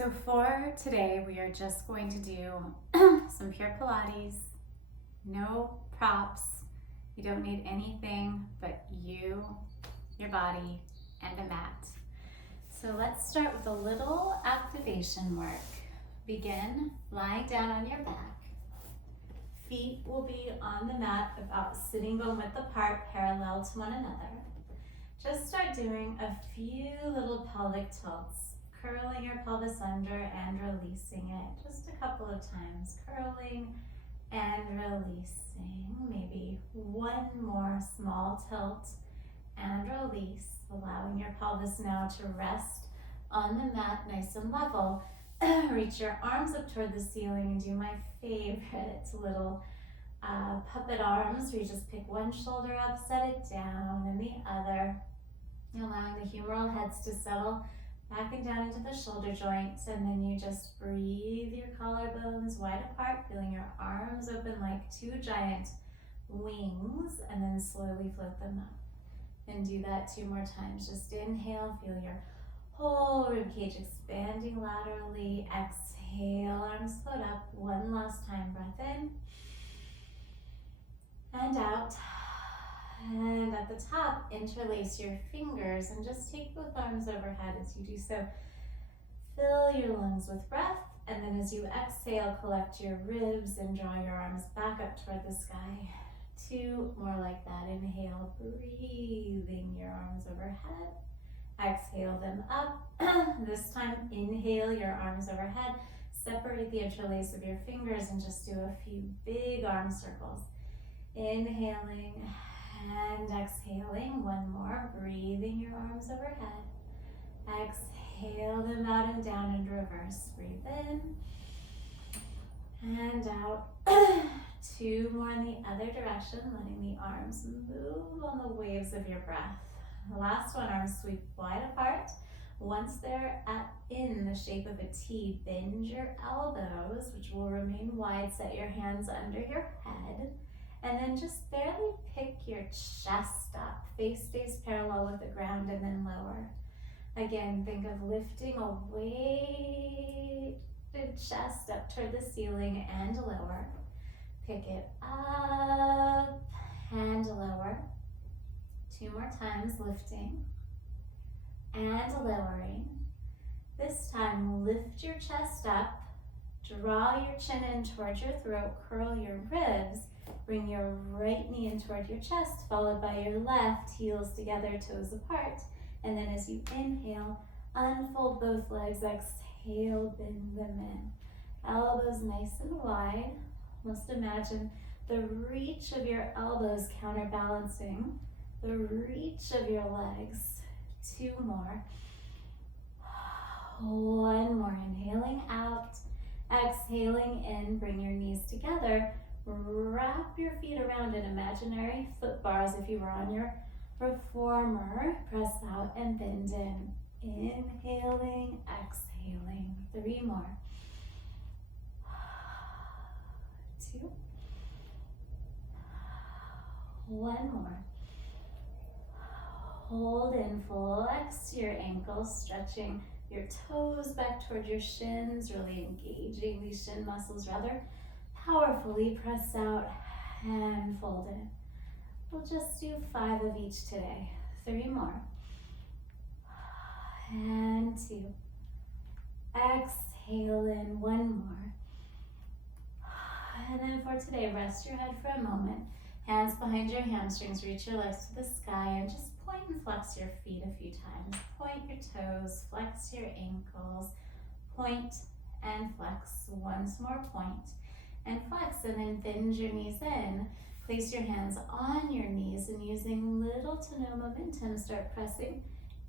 So for today, we are just going to do some pure Pilates, no props. You don't need anything but you, your body, and a mat. So let's start with a little activation work. Begin lying down on your back. Feet will be on the mat about sitting bone width apart, parallel to one another. Just start doing a few little pelvic tilts, curling your pelvis under and releasing it just a couple of times, curling and releasing. Maybe one more small tilt and release, allowing your pelvis now to rest on the mat nice and level. Reach your arms up toward the ceiling and do my favorite little puppet arms, where you just pick one shoulder up, set it down, and the other, allowing the humeral heads to settle back and down into the shoulder joints, and then you just breathe your collarbones wide apart, feeling your arms open like two giant wings, and then slowly float them up. And do that 2 more times. Just inhale, feel your whole ribcage expanding laterally. Exhale, arms float up. One last time, breath in and out. And at the top, interlace your fingers and just take both arms overhead as you do so. Fill your lungs with breath, and then as you exhale, collect your ribs and draw your arms back up toward the sky. 2 more like that. Inhale, breathing your arms overhead. Exhale them up. This time, inhale your arms overhead. Separate the interlace of your fingers and just do a few big arm circles. Inhaling and exhaling. One more. Breathing your arms overhead. Exhale them out and down and reverse. Breathe in and out. 2 more in the other direction, letting the arms move on the waves of your breath. The last one, arms sweep wide apart. Once they're in the shape of a T, bend your elbows, which will remain wide. Set your hands under your head. And then just barely pick your chest up. Face stays parallel with the ground, and then lower. Again, think of lifting a weighted chest up toward the ceiling and lower. Pick it up and lower. 2 more times, lifting and lowering. This time, lift your chest up, draw your chin in towards your throat, curl your ribs, bring your right knee in toward your chest, followed by your left, heels together, toes apart. And then as you inhale, unfold both legs, exhale, bend them in. Elbows nice and wide. Just imagine the reach of your elbows counterbalancing the reach of your legs. 2 more. 1 more. Inhaling out, exhaling in. Bring your knees together. Wrap your feet around an imaginary foot bars if you were on your reformer. Press out and bend in. Inhaling, exhaling. 3 more. 2. 1 more. Hold in, flex your ankles, stretching your toes back toward your shins, really engaging these shin muscles rather powerfully. Press out and fold in. We'll just do 5 of each today. 3 more. And 2. Exhale in. 1 more. And then for today, rest your head for a moment. Hands behind your hamstrings, reach your legs to the sky, and just point and flex your feet a few times. Point your toes, flex your ankles, point and flex. Once more, point and flex, and then bend your knees in. Place your hands on your knees, and using little to no momentum, start pressing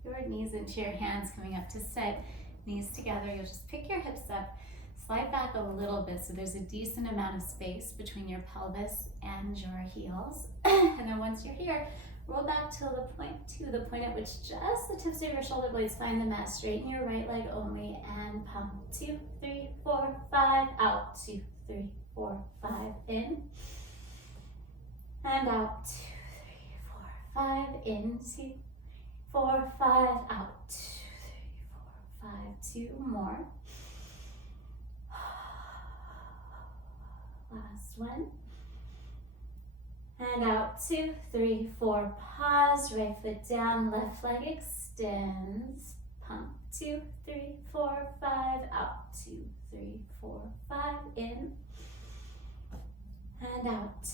your knees into your hands, coming up to sit. Knees together, you'll just pick your hips up, slide back a little bit so there's a decent amount of space between your pelvis and your heels. And then once you're here, roll back to the point at which just the tips of your shoulder blades find the mat. Straighten your right leg only and pump. 2, 3, 4, 5, out. 2, 3, 4, 5, in and out. 2, 3, 4, 5, in. 2, 4, 5, out. 2, 3, 4, 5. 2 more. Last one. And out, 2, 3, 4, pause, right foot down, left leg extends, pump, 2, 3, 4, 5, out, 2, 3, 4, 5, in, and out, 2,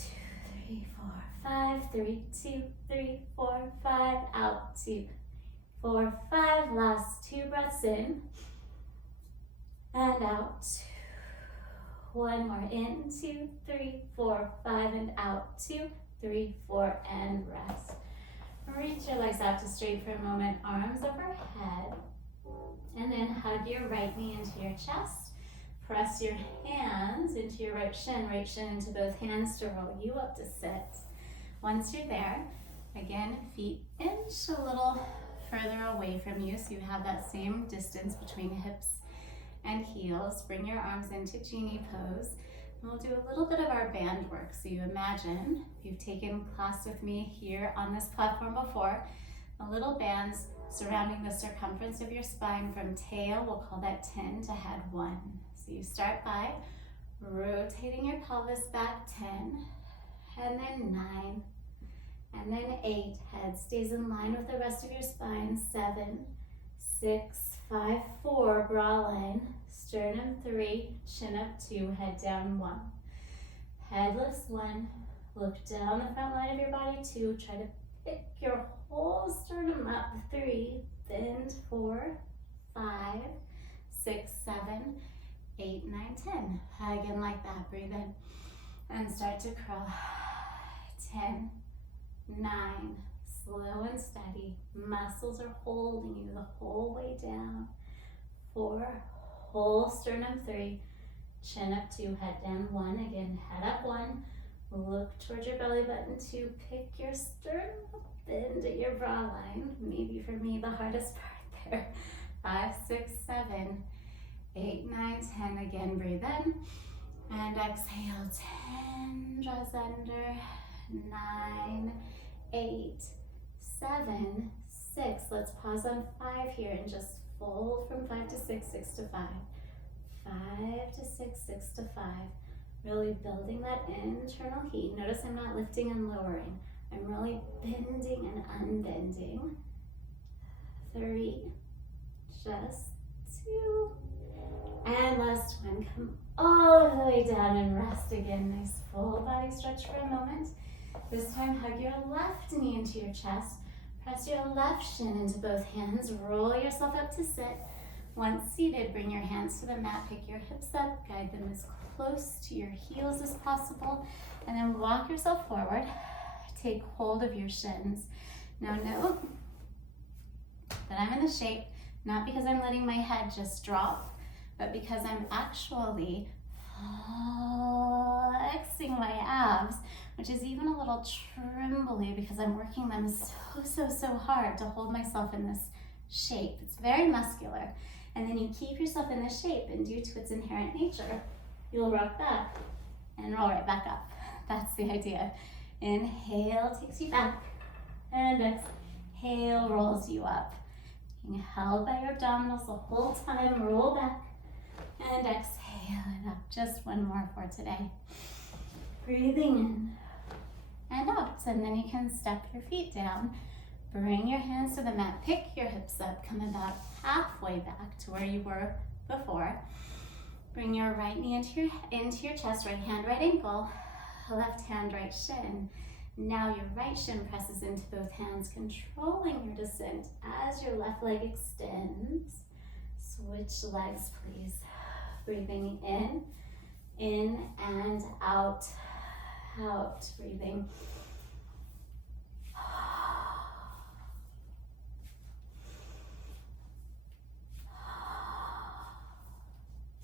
3, 4, 5, 3, 2, 3, 4, 5, out, 2, 4, 5, last 2 breaths in, and out, 1 more in, 2, 3, 4, 5, and out, 2, 3, 4, and rest. Reach your legs out to straight for a moment, arms overhead, and then hug your right knee into your chest. Press your hands into your right shin into both hands to roll you up to sit. Once you're there, again, feet inch a little further away from you so you have that same distance between hips and heels. Bring your arms into genie pose. And we'll do a little bit of our band work. So you imagine, if you've taken class with me here on this platform before, the little bands surrounding the circumference of your spine from tail, we'll call that 10, to head 1. So you start by rotating your pelvis back 10, and then 9, and then 8. Head stays in line with the rest of your spine. 7, 6, 5, 4, bra line, sternum 3, chin up 2, head down 1. Head lifts 1, look down the front line of your body 2, try to pick your whole sternum up 3, bend 4, 5, 6, 7, 8, 9, 10. Again like that, breathe in and start to curl. 10, 9, slow and steady. Muscles are holding you the whole way down. 4, whole sternum 3, chin up 2, head down 1. Again, head up 1. Look towards your belly button 2. Pick your sternum up, bend at your bra line. Maybe for me, the hardest part there. 5, 6, 7, 8, 9, 10. Again, breathe in and exhale. 10, draws under. 9, 8, 7, 6. Let's pause on 5 here and just fold from 5 to 6, 6 to 5. 5 to 6, 6 to 5. Really building that internal heat. Notice I'm not lifting and lowering. I'm really bending and unbending. 3, just 2, and last one. Come all the way down and rest again. Nice full body stretch for a moment. This time, hug your left knee into your chest. Press your left shin into both hands. Roll yourself up to sit. Once seated, bring your hands to the mat. Pick your hips up. Guide them as close to your heels as possible. And then walk yourself forward. Take hold of your shins. Now note that I'm in the shape, not because I'm letting my head just drop, but because I'm actually flexing my abs, which is even a little trembly because I'm working them so hard to hold myself in this shape. It's very muscular. And then you keep yourself in this shape, and due to its inherent nature, you'll rock back and roll right back up. That's the idea. Inhale takes you back, and exhale rolls you up. Being held by your abdominals the whole time, roll back, and exhale it up. Just one more for today. Breathing in and out, and then you can step your feet down. Bring your hands to the mat, pick your hips up, come about halfway back to where you were before. Bring your right knee into your chest, right hand, right ankle, left hand, right shin. Now your right shin presses into both hands, controlling your descent as your left leg extends. Switch legs, please. Breathing in and out, out, breathing.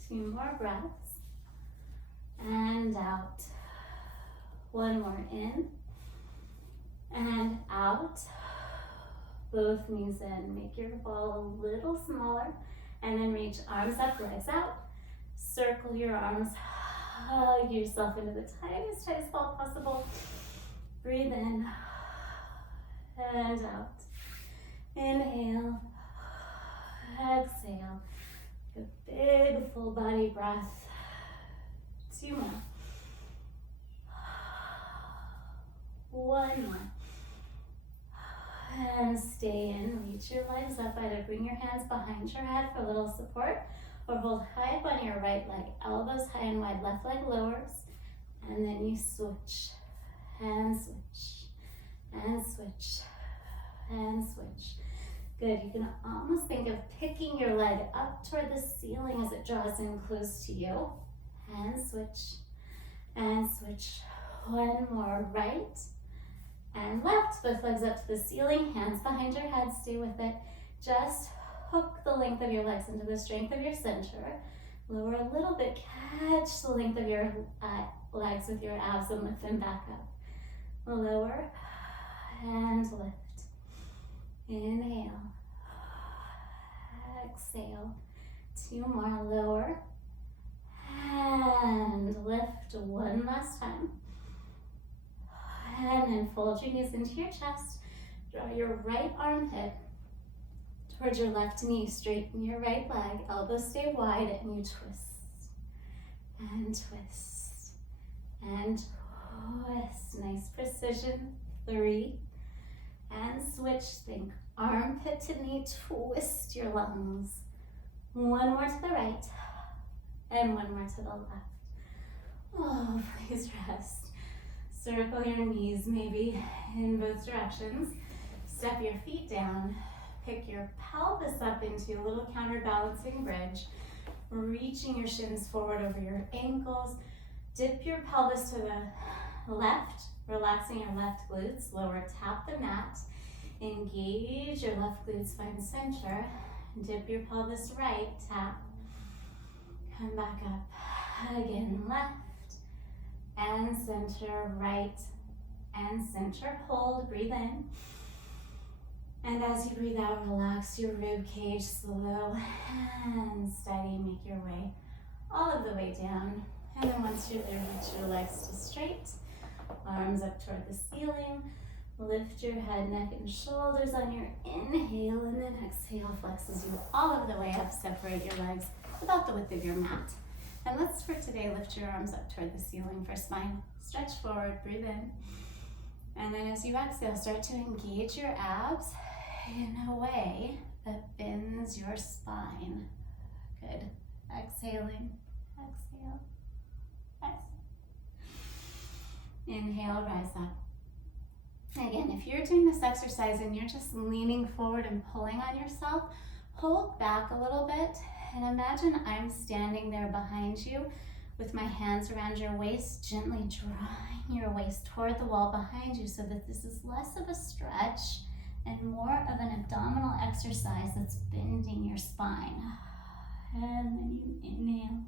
2 more breaths, and out. 1 more in, and out. Both knees in. Make your ball a little smaller, and then reach arms up, legs out. Circle your arms, hug yourself into the tiniest ball possible. Breathe in, and out. Inhale, exhale. A big full body breath. 2 more. One more. And stay in. Reach your legs up. Either bring your hands behind your head for a little support or hold high up on your right leg. Elbows high and wide. Left leg lowers. And then you switch. And switch. And switch. And switch. Good. You can almost think of picking your leg up toward the ceiling as it draws in close to you. And switch. And switch. One more. Right and left. Both legs up to the ceiling. Hands behind your head. Stay with it. Just hook the length of your legs into the strength of your center. Lower a little bit. Catch the length of your legs with your abs and lift them back up. Lower and lift. Inhale. Exhale. Two more. Lower and lift. One last time. And then fold your knees into your chest. Draw your right armpit towards your left knee. Straighten your right leg. Elbows stay wide and you twist. And twist. And twist. Nice precision. 3. And switch. Think armpit to knee. Twist your lungs. One more to the right. And one more to the left. Oh, please rest. Circle your knees maybe in both directions. Step your feet down. Pick your pelvis up into a little counterbalancing bridge. Reaching your shins forward over your ankles. Dip your pelvis to the left, relaxing your left glutes. Lower, tap the mat. Engage your left glutes, find center. Dip your pelvis right, tap. Come back up. Again, left. And center, right, and center. Hold, breathe in. And as you breathe out, relax your rib cage, slow and steady. Make your way all of the way down. And then once you're there, reach your legs to straight. Arms up toward the ceiling. Lift your head, neck, and shoulders on your inhale, and then exhale flexes you all of the way up. Separate your legs about the width of your mat. And let's, for today, lift your arms up toward the ceiling for spine. Stretch forward, breathe in. And then as you exhale, start to engage your abs in a way that bends your spine. Good. Exhaling, exhale, exhale. Inhale, rise up. Again, if you're doing this exercise and you're just leaning forward and pulling on yourself, hold back a little bit. And imagine I'm standing there behind you with my hands around your waist, gently drawing your waist toward the wall behind you so that this is less of a stretch and more of an abdominal exercise that's bending your spine. And then you inhale.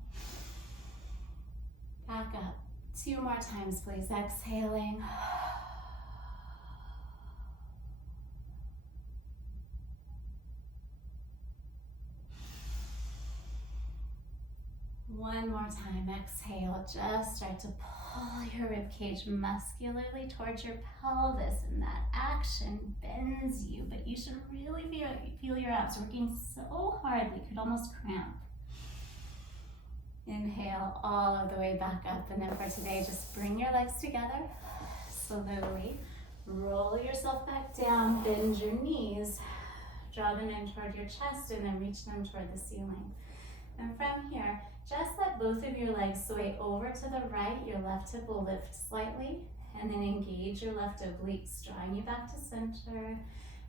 Back up. 2 more times, please. Exhaling. One more time, exhale. Just start to pull your ribcage muscularly towards your pelvis, and that action bends you, but you should really feel your abs working so hard they could almost cramp. Inhale all of the way back up, and then for today, just bring your legs together slowly. Roll yourself back down, bend your knees, draw them in toward your chest, and then reach them toward the ceiling. And from here, just let both of your legs sway over to the right. Your left hip will lift slightly, and then engage your left obliques, drawing you back to center.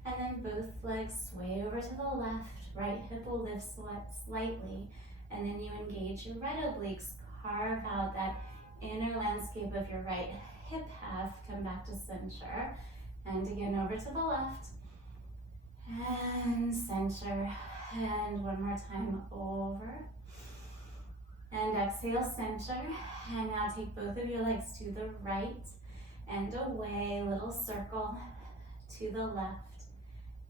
And then both legs sway over to the left. Right hip will lift slightly, and then you engage your right obliques. Carve out that inner landscape of your right hip half. Come back to center, and again over to the left, and center. And one more time, over. And exhale, center. And now take both of your legs to the right and away. Little circle to the left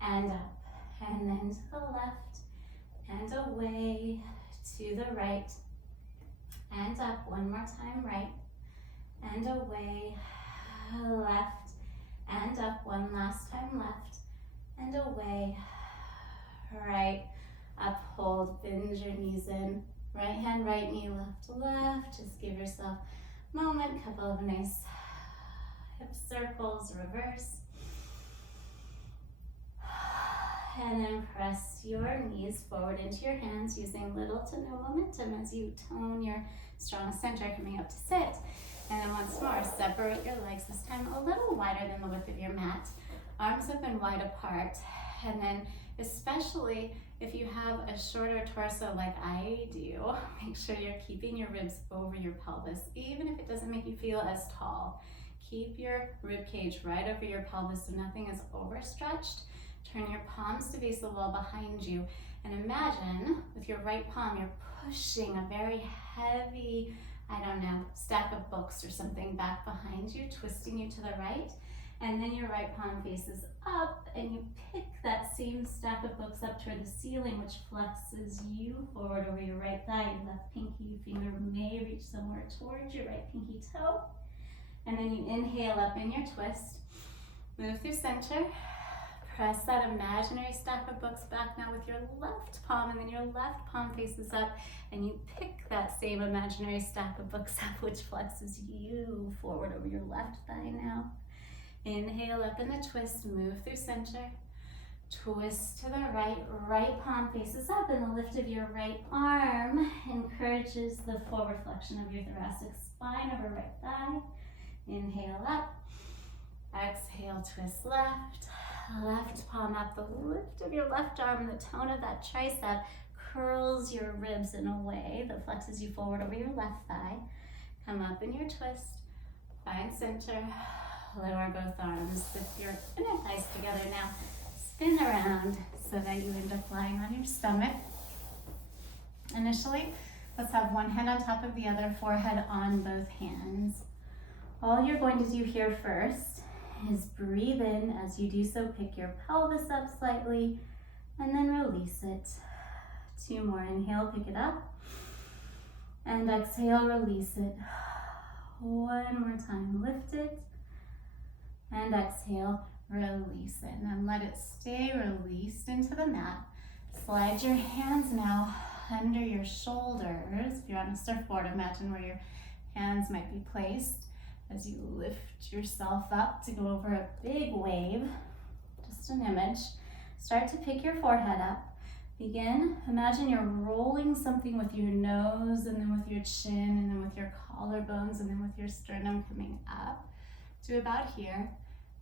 and up. And then to the left and away to the right and up. One more time, right and away. Left and up. One last time, left and away. Right, up, hold, bend your knees in. Right hand, right knee, left to left. Just give yourself a moment, couple of nice hip circles, reverse. And then press your knees forward into your hands using little to no momentum as you tone your strong center coming up to sit. And then once more, separate your legs, this time a little wider than the width of your mat. Arms up and wide apart. And then especially if you have a shorter torso like I do, make sure you're keeping your ribs over your pelvis, even if it doesn't make you feel as tall. Keep your rib cage right over your pelvis so nothing is overstretched. Turn your palms to face the wall behind you. And imagine with your right palm, you're pushing a very heavy, stack of books or something back behind you, twisting you to the right. And then your right palm faces up and you pick that same stack of books up toward the ceiling, which flexes you forward over your right thigh. Your left pinky finger may reach somewhere towards your right pinky toe. And then you inhale up in your twist. Move through center. Press that imaginary stack of books back now with your left palm, and then your left palm faces up, and you pick that same imaginary stack of books up, which flexes you forward over your left thigh now. Inhale up in the twist, move through center. Twist to the right, right palm faces up, and the lift of your right arm encourages the forward flexion of your thoracic spine over right thigh. Inhale up. Exhale, twist left. Left palm up, the lift of your left arm, the tone of that tricep curls your ribs in a way that flexes you forward over your left thigh. Come up in your twist, find center, lower both arms, lift your inner thighs together now. Spin around so that you end up lying on your stomach. Initially, let's have one hand on top of the other, forehead on both hands. All you're going to do here first is breathe in. As you do so, pick your pelvis up slightly and then release it. 2 more. Inhale, pick it up. And exhale, release it. 1 more time. Lift it. And exhale, release it. And then let it stay released into the mat. Slide your hands now under your shoulders. If you're on a surfboard, imagine where your hands might be placed as you lift yourself up to go over a big wave. Just an image. Start to pick your forehead up. Begin, imagine you're rolling something with your nose, and then with your chin, and then with your collarbones, and then with your sternum coming up to about here.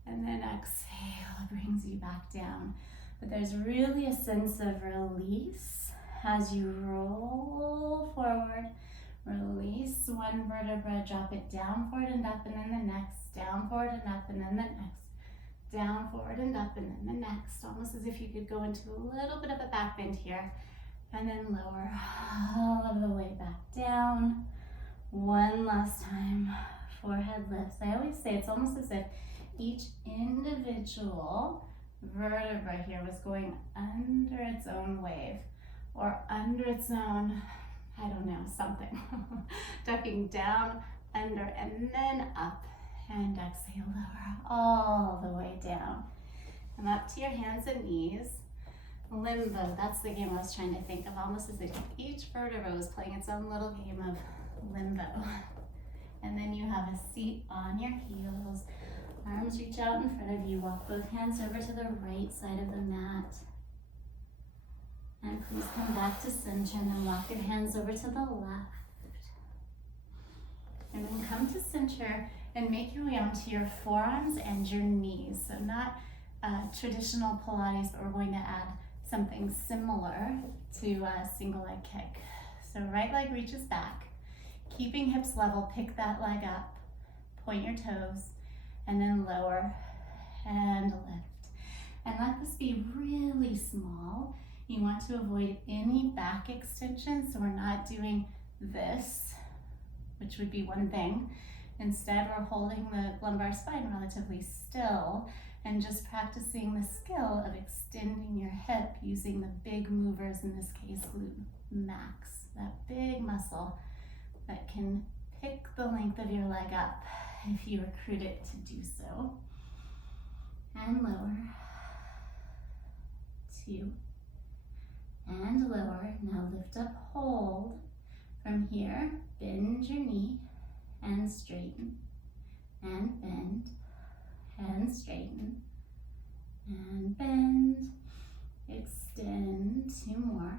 And then exhale, brings you back down. But there's really a sense of release as you roll forward. Release one vertebra, drop it down, forward and up, and then the next, down, forward and up, and then the next, down, forward and up, and then the next. Almost as if you could go into a little bit of a back bend here, and then lower all of the way back down. One last time, forehead lifts. I always say it's almost as if each individual vertebra here was going under its own wave, or under its own, something. Ducking down, under, and then up. And exhale, lower all the way down. And up to your hands and knees. Limbo, that's the game I was trying to think of, almost as if each vertebra was playing its own little game of limbo. And then you have a seat on your heels. Arms reach out in front of you. Walk both hands over to the right side of the mat. And please come back to center, and then walk your hands over to the left. And then come to center and make your way onto your forearms and your knees. So not traditional Pilates, but we're going to add something similar to a single leg kick. So right leg reaches back, keeping hips level, pick that leg up, point your toes, and then lower and lift. And let this be really small. You want to avoid any back extension, so we're not doing this, which would be one thing. Instead, we're holding the lumbar spine relatively still and just practicing the skill of extending your hip using the big movers, in this case, glute max, that big muscle that can pick the length of your leg up if you recruit it to do so. And lower. 2. And lower. Now lift up, hold. From here, bend your knee and straighten and bend. and straighten. And bend, extend, 2 more.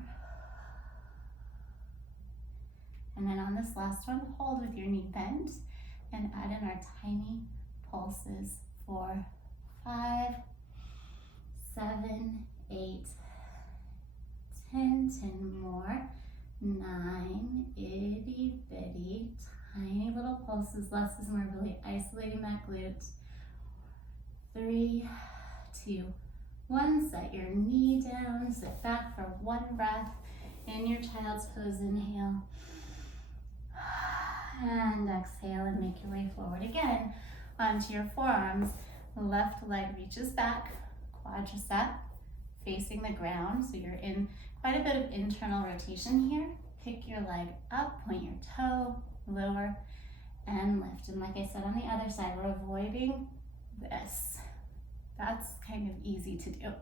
And then on this last one, hold with your knee bent and add in our tiny pulses for 5, 7, 8, 10, 10 more, 9, itty bitty, tiny little pulses, less is more, really isolating that glute. 3, 2, 1, set your knee down, sit back for 1 breath. In your child's pose, inhale. And exhale and make your way forward again onto your forearms. Left leg reaches back, quadricep facing the ground. So you're in quite a bit of internal rotation here. Pick your leg up, point your toe, lower, and lift. And like I said on the other side, we're avoiding this. That's kind of easy to do.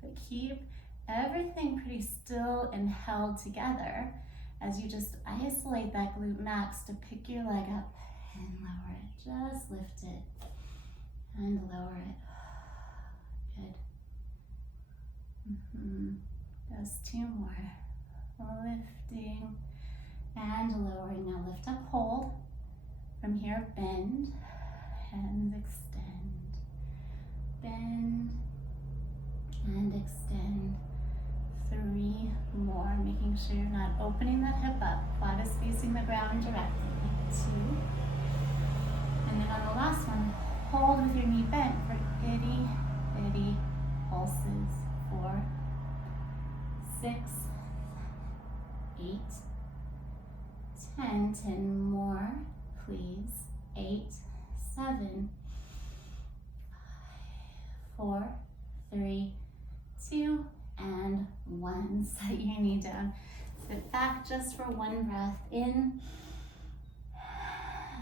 But keep everything pretty still and held together as you just isolate that glute max to pick your leg up and lower it. Just lift it and lower it. Good. Just 2 more. Lifting and lowering. Now lift up, hold. From here, bend and extend. Bend and extend. 3 more, making sure you're not opening that hip up. Quad is facing the ground directly. 2. And then on the last one, hold with your knee bent for itty bitty pulses. 4, 6, 8, 10. 10 more, please. 8, 7, 4, 3, 2, and 1. Set your knee down. Sit back just for 1 breath in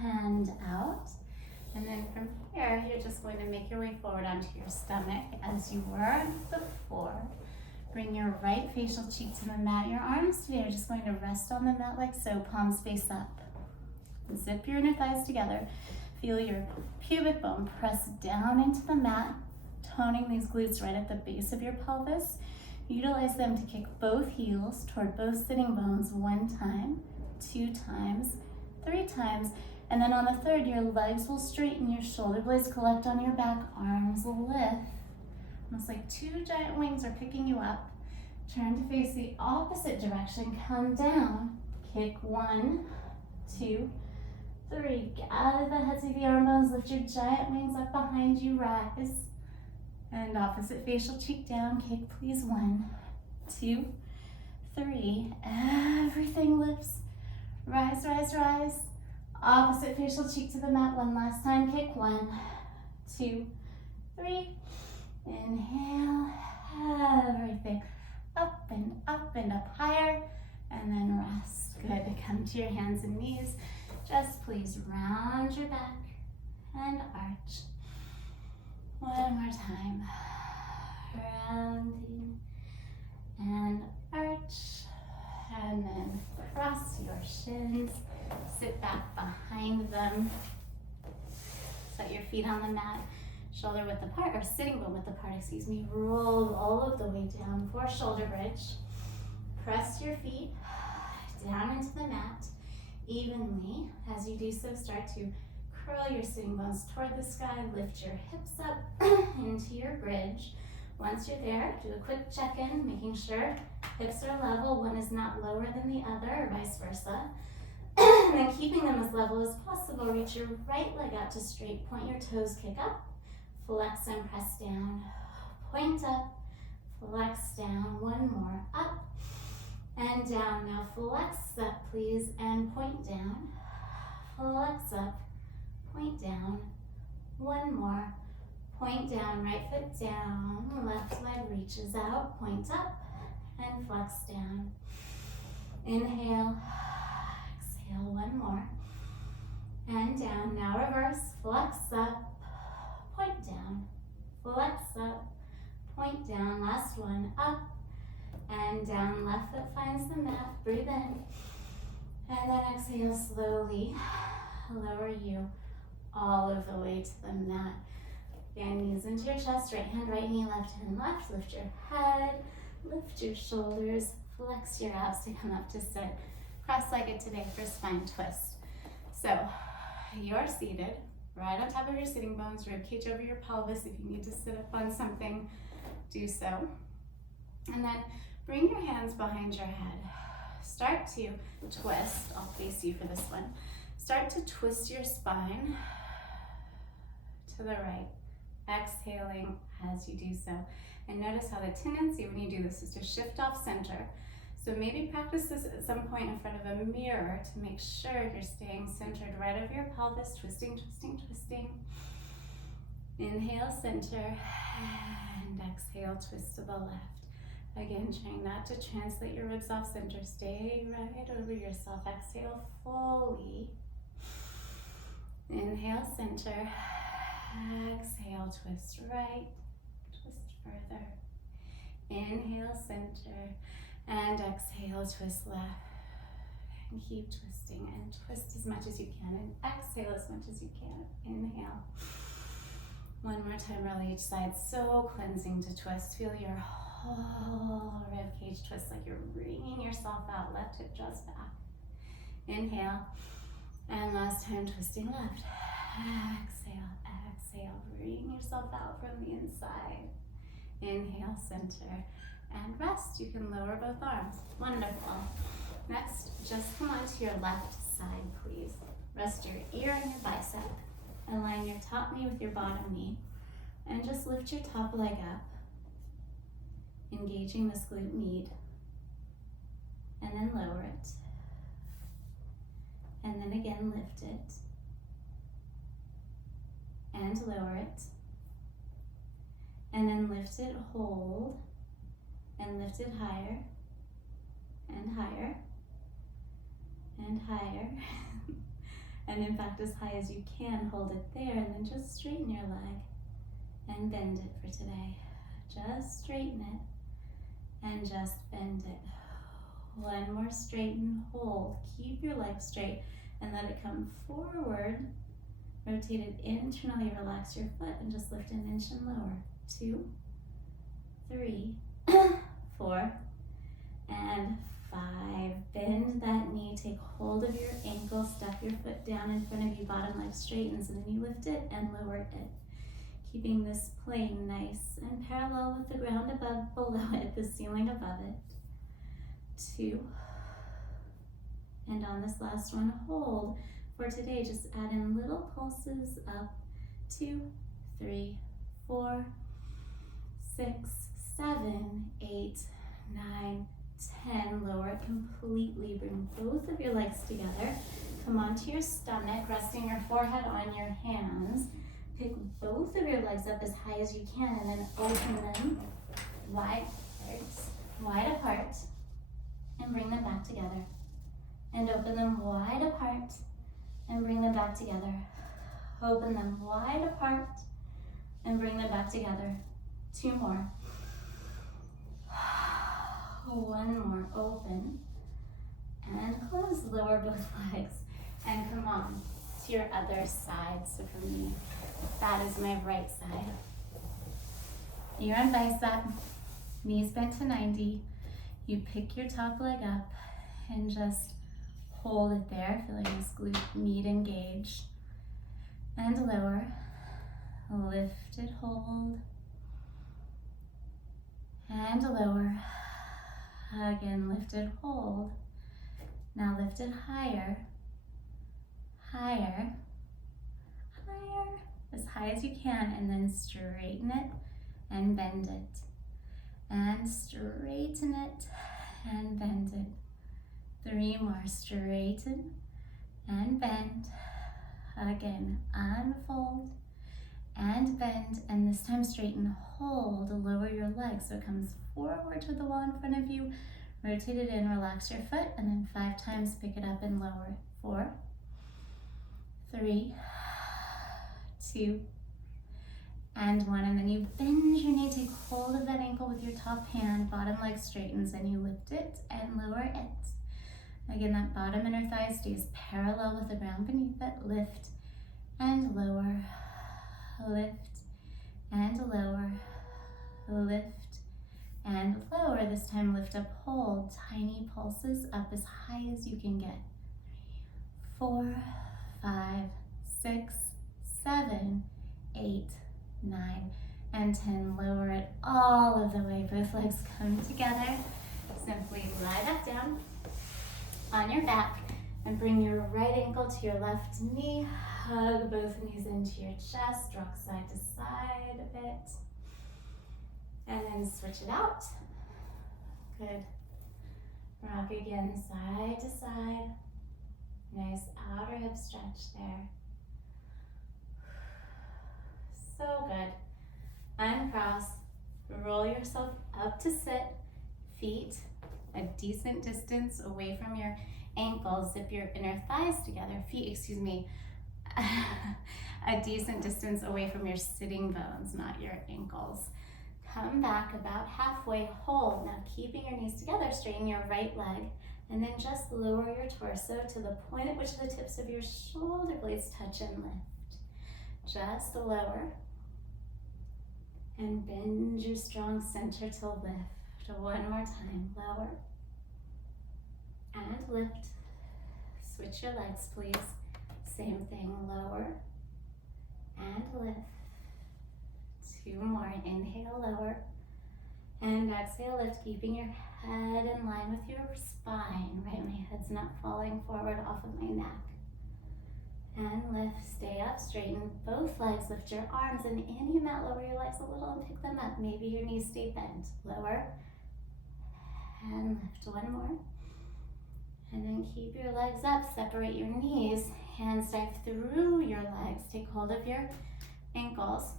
and out. And then from here, you're just going to make your way forward onto your stomach as you were before. Bring your right facial cheek to the mat. Your arms today are just going to rest on the mat like so, palms face up. Zip your inner thighs together. Feel your pubic bone press down into the mat, toning these glutes right at the base of your pelvis. Utilize them to kick both heels toward both sitting bones 1 time, 2 times, 3 times, and then on the 3rd, your legs will straighten, your shoulder blades collect on your back, arms lift. Almost like 2 giant wings are picking you up. Turn to face the opposite direction, come down, kick 1, 2, 3. Gather the heads of the arm bones, lift your giant wings up behind you, rise. And opposite facial cheek down, kick please. 1, 2, 3. Everything lifts. Rise, rise, rise. Opposite facial cheek to the mat. 1 last time, kick. 1, 2, 3. Inhale, everything up and up and up higher. And then rest. Good. Come to your hands and knees. Just please round your back and arch. 1 more time. Rounding and arch. And then cross your shins. Sit back behind them. Set your feet on the mat. Shoulder width apart, or sitting bone width apart, excuse me. Roll all of the way down for shoulder bridge. Press your feet down into the mat evenly. As you do so, start to curl your sitting bones toward the sky. Lift your hips up into your bridge. Once you're there, do a quick check-in, making sure hips are level. One is not lower than the other, or vice versa. And then keeping them as level as possible, reach your right leg out to straight. Point your toes, kick up. Flex and press down. Point up. Flex down. 1 more. Up and down. Now flex up, please, and point down. Flex up. Point down. 1 more. Point down, right foot down. Left leg reaches out. Point up and flex down. Inhale. Exhale. 1 more. And down. Now reverse. Flex up. Point down. Flex up. Point down. Last one. Up and down. Left foot finds the mat. Breathe in. And then exhale slowly. Lower you all of the way to the mat. Again, knees into your chest, right hand, right knee, left hand, left. Lift your head, lift your shoulders, flex your abs to come up to sit. Cross-legged today for spine twist. So you're seated, right on top of your sitting bones, rib cage over your pelvis. If you need to sit up on something, do so. And then bring your hands behind your head. Start to twist. I'll face you for this one. Start to twist your spine to the right, exhaling as you do so. And notice how the tendency when you do this is to shift off center. So maybe practice this at some point in front of a mirror to make sure you're staying centered right over your pelvis, twisting, twisting, twisting. Inhale, center, and exhale, twist to the left. Again, trying not to translate your ribs off center. Stay right over yourself. Exhale fully. Inhale, center. Exhale, twist right, twist further. Inhale, center, and exhale, twist left. And keep twisting and twist as much as you can and exhale as much as you can. Inhale. One more time, roll each side. So cleansing to twist. Feel your whole rib cage twist like you're wringing yourself out. Left hip draws back. Inhale. And last time, twisting left. Exhale, exhale. Wring yourself out from the inside. Inhale, center, and rest. You can lower both arms. Wonderful. Next, just come onto your left side, please. Rest your ear on your bicep. Align your top knee with your bottom knee. And just lift your top leg up, engaging this glute med. And then lower it. And then again, lift it. And lower it. And then lift it, hold, and lift it higher, and higher, and higher. And in fact, as high as you can, hold it there, and then just straighten your leg and bend it for today. Just straighten it and just bend it. One more, straighten, hold, keep your leg straight and let it come forward. Rotate it internally, relax your foot and just lift an inch and lower. 2, 3, 4, and 5. Bend that knee, take hold of your ankle, step your foot down in front of you, bottom leg straightens, and then you lift it and lower it. Keeping this plane nice and parallel with the ground above, below it, the ceiling above it. 2. And on this last one, hold. For today, just add in little pulses up. 2, 3, 4, 6, 7, 8, 9, 10. Lower it completely. Bring both of your legs together. Come onto your stomach, resting your forehead on your hands. Pick both of your legs up as high as you can and then open them wide apart and bring them back together. And open them wide apart and bring them back together. Open them wide apart and bring them back together. 2 more. 1 more. Open and close. Lower both legs and come on to your other side. So for me, that is my right side. Ear on bicep, knees bent to 90. You pick your top leg up and just hold it there, feeling this glute med engaged. And lower. Lift it, hold. And lower. Again, lift it, hold. Now lift it higher. Higher. Higher. As high as you can, and then straighten it and bend it. And straighten it and bend it. 3 more. Straighten and bend. Again, unfold and bend, and this time straighten, hold, lower your leg so it comes forward to the wall in front of you. Rotate it in, relax your foot, and then 5 times pick it up and lower it. 4, 3, 2, and 1. And then you bend your knee, take hold of that ankle with your top hand, bottom leg straightens, and you lift it and lower it. Again, that bottom inner thigh stays parallel with the ground beneath it. Lift and lower, lift and lower, lift and lower. This time lift up, hold, tiny pulses up as high as you can get. 4, 5, 6, 7, 8, 9, and 10. Lower it all of the way. Both legs come together. Simply lie back down on your back and bring your right ankle to your left knee. Hug both knees into your chest. Rock side to side a bit. And then switch it out. Good. Rock again, side to side. Nice outer hip stretch there. So good. Uncross. Roll yourself up to sit. Feet a decent distance away from your ankles. Zip your inner thighs together. Feet, excuse me, a decent distance away from your sitting bones, not your ankles. Come back about halfway, hold. Now keeping your knees together, straighten your right leg, and then just lower your torso to the point at which the tips of your shoulder blades touch and lift. Just lower. And bend your strong center to lift. One more time, lower. And lift. Switch your legs, please. Same thing, lower. And lift. 2 more, inhale, lower. And exhale, lift, keeping your head in line with your spine, right? My head's not falling forward off of my neck. And lift, stay up, straighten both legs, lift your arms, and in you might lower your legs a little and pick them up. Maybe your knees stay bent. Lower, and lift. 1 more. And then keep your legs up, separate your knees, hands dive through your legs. Take hold of your ankles.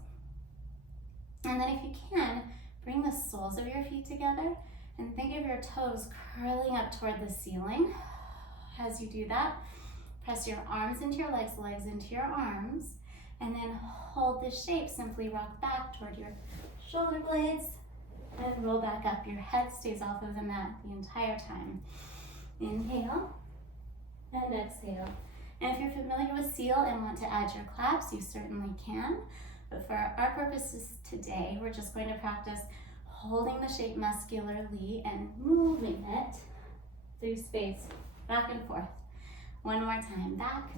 And then if you can, bring the soles of your feet together and think of your toes curling up toward the ceiling. As you do that, press your arms into your legs, legs into your arms, and then hold this shape. Simply rock back toward your shoulder blades and roll back up. Your head stays off of the mat the entire time. Inhale and exhale. And if you're familiar with seal and want to add your claps, you certainly can. But for our purposes today, we're just going to practice holding the shape muscularly and moving it through space, back and forth. 1 more time, back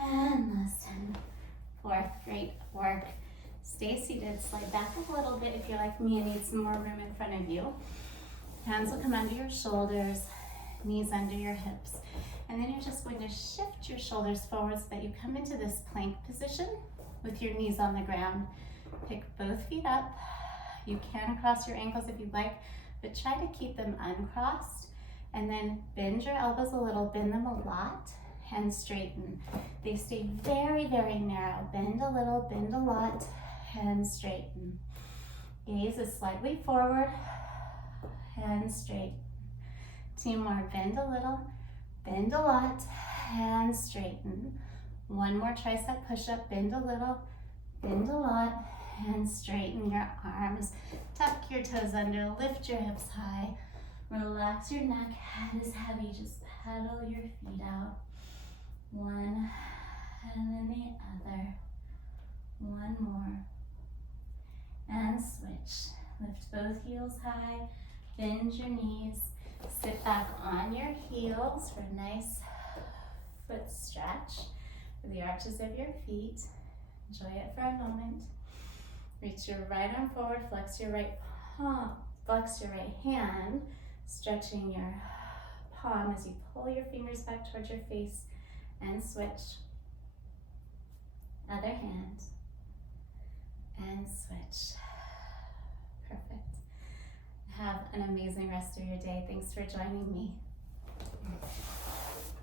and last and forth. Great work. Stay seated, slide back a little bit if you're like me and need some more room in front of you. Hands will come under your shoulders, knees under your hips. And then you're just going to shift your shoulders forward so that you come into this plank position with your knees on the ground. Pick both feet up. You can cross your ankles if you'd like, but try to keep them uncrossed. And then bend your elbows a little, bend them a lot, and straighten. They stay very, very narrow. Bend a little, bend a lot, and straighten. Gaze is slightly forward, and straighten. 2 more, bend a little, bend a lot, and straighten. 1 more tricep push-up, bend a little, bend a lot, and straighten your arms. Tuck your toes under, lift your hips high. Relax your neck, head is heavy, just pedal your feet out. 1, and then the other. 1 more. And switch. Lift both heels high, bend your knees, sit back on your heels for a nice foot stretch for the arches of your feet. Enjoy it for a moment. Reach your right arm forward, flex your right palm, flex your right hand, stretching your palm as you pull your fingers back towards your face and switch. Other hand and switch. Perfect. Have an amazing rest of your day. Thanks for joining me.